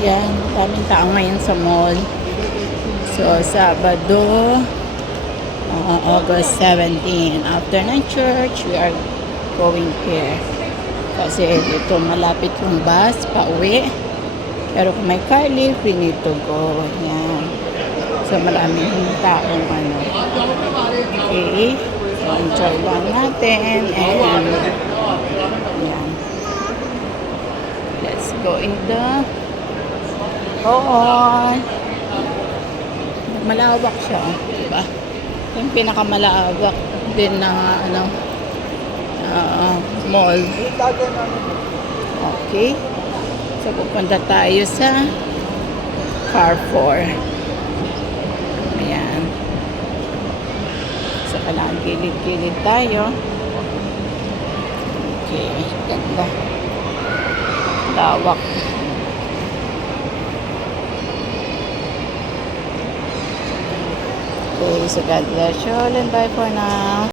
Yan, daming tao ngayon sa mall. So, Sabado, August 17. After ng church, we are going here. Kasi dito malapit yung bus, pauwi. Pero kung may car lift, we need to go. Yan. So, maraming taong ano. Okay. So, enjoy lang natin. And, yan. Let's go in the malawak siya, diba? Yung pinakamalawak din na mall. Okay. So pupunta tayo sa Carrefour. Ayan. So kailangan gilid-gilid tayo. Okay. Ganda. Lawak. Okay, so God bless you all and bye for now.